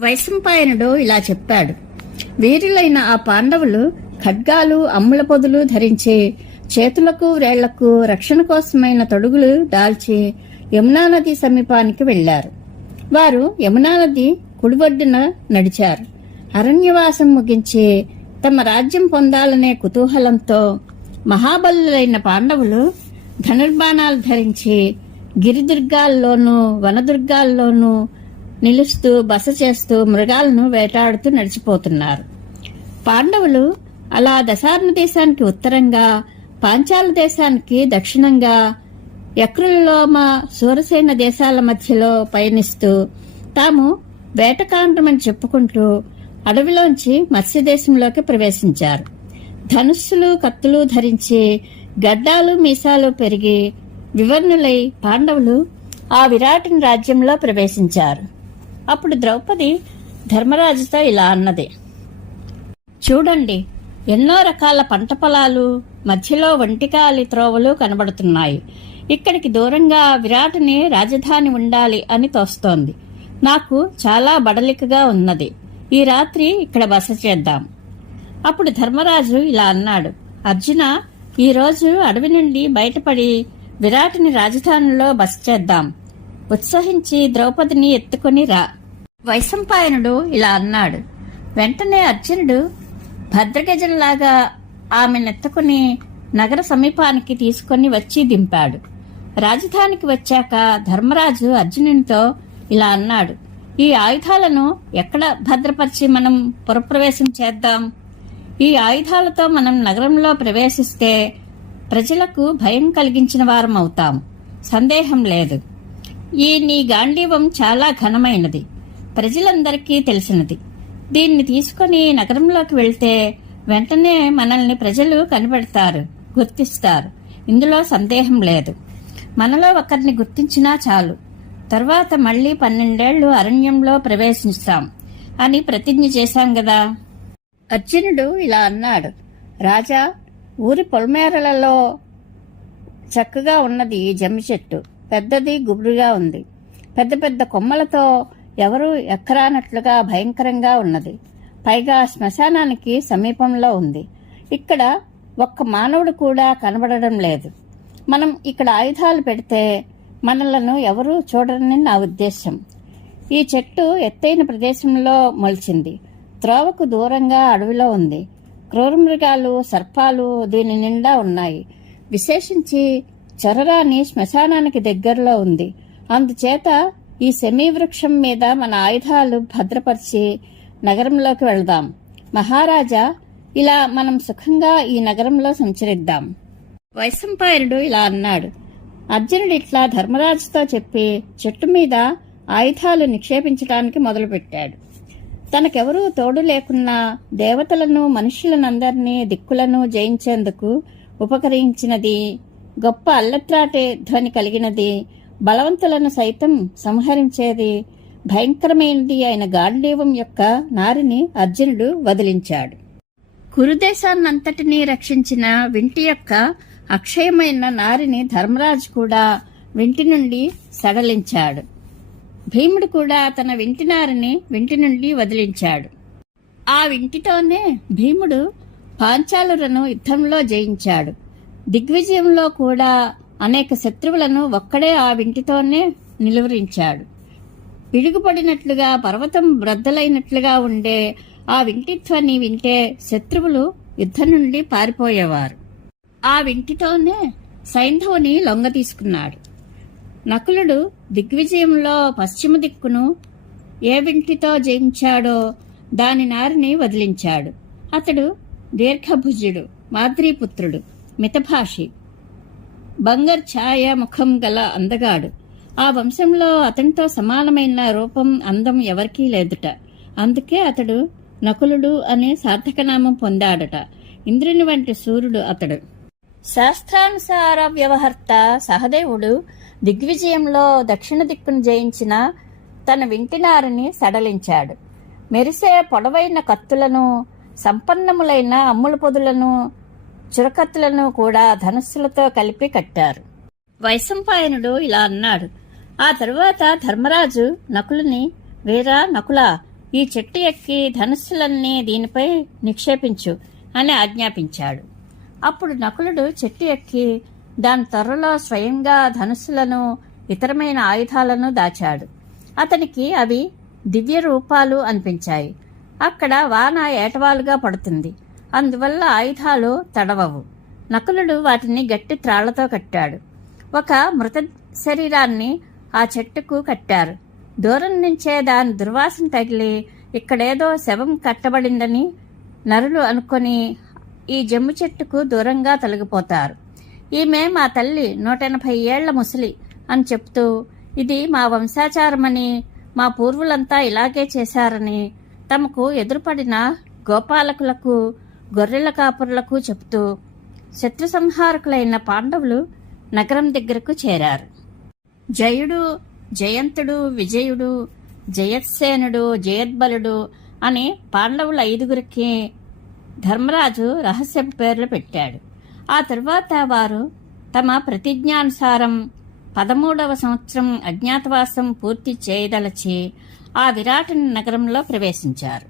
వైశంపాయనుడు ఇలా చెప్పాడు. వీరులైన ఆ పాండవులు ఖడ్గాలు అమ్ముల పొదులు ధరించి చేతులకు వ్రేళ్లకు రక్షణ కోసమైన తొడుగులు దాల్చి యమునా నది సమీపానికి వెళ్లారు. వారు యమునా నది కుడివొడ్డున నడిచారు. అరణ్యవాసం ముగించి తమ రాజ్యం పొందాలనే కుతూహలంతో మహాబలులైన పాండవులు ధనుర్బాణాలు ధరించి గిరిదుర్గాల్లోనూ వనదుర్గాల్లోనూ నిలుస్తూ బస చేస్తూ మృగాలను వేటాడుతూ నడిచిపోతున్నారు. పాండవులు అలా దశార్ణ దేశానికి ఉత్తరంగా, పాంచాల దేశానికి దక్షిణంగా, యక్రుల్లోమ సూరసేన దేశాల మధ్యలో పయనిస్తూ తాము వేటకాండమని చెప్పుకుంటూ అడవిలోంచి మత్స్యదేశంలోకి ప్రవేశించారు. ధనుస్సులు కత్తులు ధరించి గడ్డాలు మీసాలు పెరిగి వివర్ణులై పాండవులు ఆ విరాటుని రాజ్యంలో ప్రవేశించారు. అప్పుడు ద్రౌపది ధర్మరాజుతో ఇలా అన్నది. చూడండి, ఎన్నో రకాల పంట పొలాలు, మధ్యలో వంటికాలి త్రోవలు కనబడుతున్నాయి. ఇక్కడికి దూరంగా విరాటుని రాజధాని ఉండాలి అని తోస్తోంది. నాకు చాలా బడలికగా ఉన్నది. ఈ రాత్రి ఇక్కడ బస చేద్దాం. అప్పుడు ధర్మరాజు ఇలా అన్నాడు. అర్జున, ఈరోజు అడవి నుండి బయటపడి విరాటుని రాజధానిలో బస చేద్దాం. ఉత్సహించి ద్రౌపదిని ఎత్తుకుని రా. వైశంపాయనుడు ఇలా అన్నాడు. వెంటనే అర్జునుడు భద్రగజంలాగా ఆమెనెత్తుకుని నగర సమీపానికి తీసుకుని వచ్చి దింపాడు. రాజధానికి వచ్చాక ధర్మరాజు అర్జునునితో ఇలా అన్నాడు. ఈ ఆయుధాలను ఎక్కడ భద్రపరిచి మనం పురప్రవేశం చేద్దాం? ఈ ఆయుధాలతో మనం నగరంలో ప్రవేశిస్తే ప్రజలకు భయం కలిగించిన వారం అవుతాం, సందేహం లేదు. ఈ నీ గాంధీవం చాలా ఘనమైనది, ప్రజలందరికీ తెలిసినది. దీన్ని తీసుకుని నగరంలోకి వెళ్తే వెంటనే మనల్ని ప్రజలు కనిపెడతారు, గుర్తిస్తారు. ఇందులో సందేహం లేదు. మనలో ఒకరిని గుర్తించినా చాలు, తర్వాత మళ్లీ 12 ఏళ్లు అరణ్యంలో ప్రవేశిస్తాం అని ప్రతిజ్ఞ చేశాం గదా. అర్జునుడు ఇలా అన్నాడు. రాజా, ఊరి పొలమేరలలో చక్కగా ఉన్నది జమ్మి చెట్టు. పెద్దది, గుబురుగా ఉంది. పెద్ద పెద్ద కొమ్మలతో ఎవరూ ఎక్కరానట్లుగా భయంకరంగా ఉన్నది. పైగా శ్మశానానికి సమీపంలో ఉంది. ఇక్కడ ఒక్క మానవుడు కూడా కనబడడం లేదు. మనం ఇక్కడ ఆయుధాలు పెడితే మనలను ఎవరూ చూడరని నా ఉద్దేశం. ఈ చెట్టు ఎత్తైన ప్రదేశంలో మొలిచింది. త్రోవకు దూరంగా అడవిలో ఉంది. క్రూరమృగాలు, సర్పాలు దీని నిండా ఉన్నాయి. విశేషించి చొరరాని శ్మశానానికి దగ్గరలో ఉంది. అందుచేత ఈ శమీవృక్షం మీద మన ఆయుధాలు భద్రపరిచి నగరంలోకి వెళదాం. మహారాజా, ఇలా మనం సుఖంగా ఈ నగరంలో సంచరిద్దాం. వైశంపాయనుడు ఇలా అన్నాడు. అర్జునుడు ఇట్లా ధర్మరాజుతో చెప్పి చెట్టు మీద ఆయుధాలు నిక్షేపించడానికి మొదలుపెట్టాడు. తనకెవరూ తోడు లేకున్నా దేవతలను, మనుష్యులనందరినీ, దిక్కులను జయించేందుకు ఉపకరించినది, గొప్ప అల్లత్రాటే ధ్వని కలిగినది, బలవంతులను సైతం సంహరించేది, భయంకరమైనది అయిన గాంధీవం యొక్క నారిని అర్జునుడు వదిలించాడు. కురుదేశాన్నంతటినీ రక్షించిన వింటి యొక్క అక్షయమైన నారిని ధర్మరాజు కూడా వింటి నుండి సడలించాడు. భీముడు కూడా తన వింటి నారిని వింటి నుండి వదిలించాడు. ఆ వింటితోనే భీముడు పాంచాలులను యుద్ధంలో జయించాడు. దిగ్విజయంలో కూడా అనేక శత్రువులను ఒక్కడే ఆ వింటితోనే నిలువరించాడు. పిడుగుపడినట్లుగా పర్వతం బ్రద్దలైనట్లుగా ఉండే ఆ వింటి ధ్వని వింటే శత్రువులు యుద్ధం నుండి పారిపోయేవారు. ఆ వింటితోనే సైంధవుని లొంగ తీసుకున్నాడు. నకులుడు దిగ్విజయంలో పశ్చిమ దిక్కును ఏ వింటితో జయించాడో దాని నారిని వదిలించాడు. అతడు దీర్ఘభుజుడు, మాద్రీపుత్రుడు, మితభాషి, బంగర్ ఛాయ ముఖం గల అందగాడు. ఆ వంశంలో అతనితో సమానమైన రూపం, అందం ఎవరికీ లేదుట. అందుకే అతడు నకులుడు అనే సార్థకనామం పొందాడట. ఇంద్రుని వంటి సూర్యుడు అతడు. శాస్త్రానుసార వ్యవహర్త సహదేవుడు దిగ్విజయంలో దక్షిణ దిక్కును జయించిన తన వింటినారిని సడలించాడు. మెరిసే పొడవైన కత్తులను, సంపన్నములైన అమ్ముల పొదులను, చురకత్తులను కూడా ధనుస్సులతో కలిపి కట్టారు. వైశంపాయనుడు ఇలా అన్నాడు. ఆ తరువాత ధర్మరాజు నకులుని, వీరా నకులా, ఈ చెట్టు ఎక్కి ధనుస్సులన్నీ దీనిపై నిక్షేపించు అని ఆజ్ఞాపించాడు. అప్పుడు నకులుడు చెట్టు ఎక్కి దాని త్వరలో స్వయంగా ధనుస్సులను ఇతరమైన ఆయుధాలను దాచాడు. అతనికి అవి దివ్య రూపాలు అనిపించాయి. అక్కడ వాన ఏటవాలుగా పడుతుంది, అందువల్ల ఆయుధాలు తడవవు. నకులుడు వాటిని గట్టి త్రాళ్లతో కట్టాడు. ఒక మృత శరీరాన్ని ఆ చెట్టుకు కట్టారు. దూరం నుంచే దాని దుర్వాసన తగిలి ఇక్కడేదో శవం కట్టబడిందని నరులు అనుకొని ఈ జమ్ము చెట్టుకు దూరంగా తొలగిపోతారు. ఈమె మా తల్లి 180 ఏళ్ల ముసలి అని చెప్తూ, ఇది మా వంశాచారమని, మా పూర్వులంతా ఇలాగే చేశారని తమకు ఎదురుపడిన గోపాలకులకు, గొర్రెల కాపురులకు చెప్తూ శత్రు సంహారకులైన పాండవులు నగరం దగ్గరకు చేరారు. జయుడు, జయంతుడు, విజయుడు, జయత్సేనుడు, జయద్బలుడు అని పాండవుల 5గురికి ధర్మరాజు రహస్యపు పేర్లు పెట్టాడు. ఆ తరువాత వారు తమ ప్రతిజ్ఞానుసారం 13వ సంవత్సరం అజ్ఞాతవాసం పూర్తి చేయదలచి ఆ విరాట నగరంలో ప్రవేశించారు.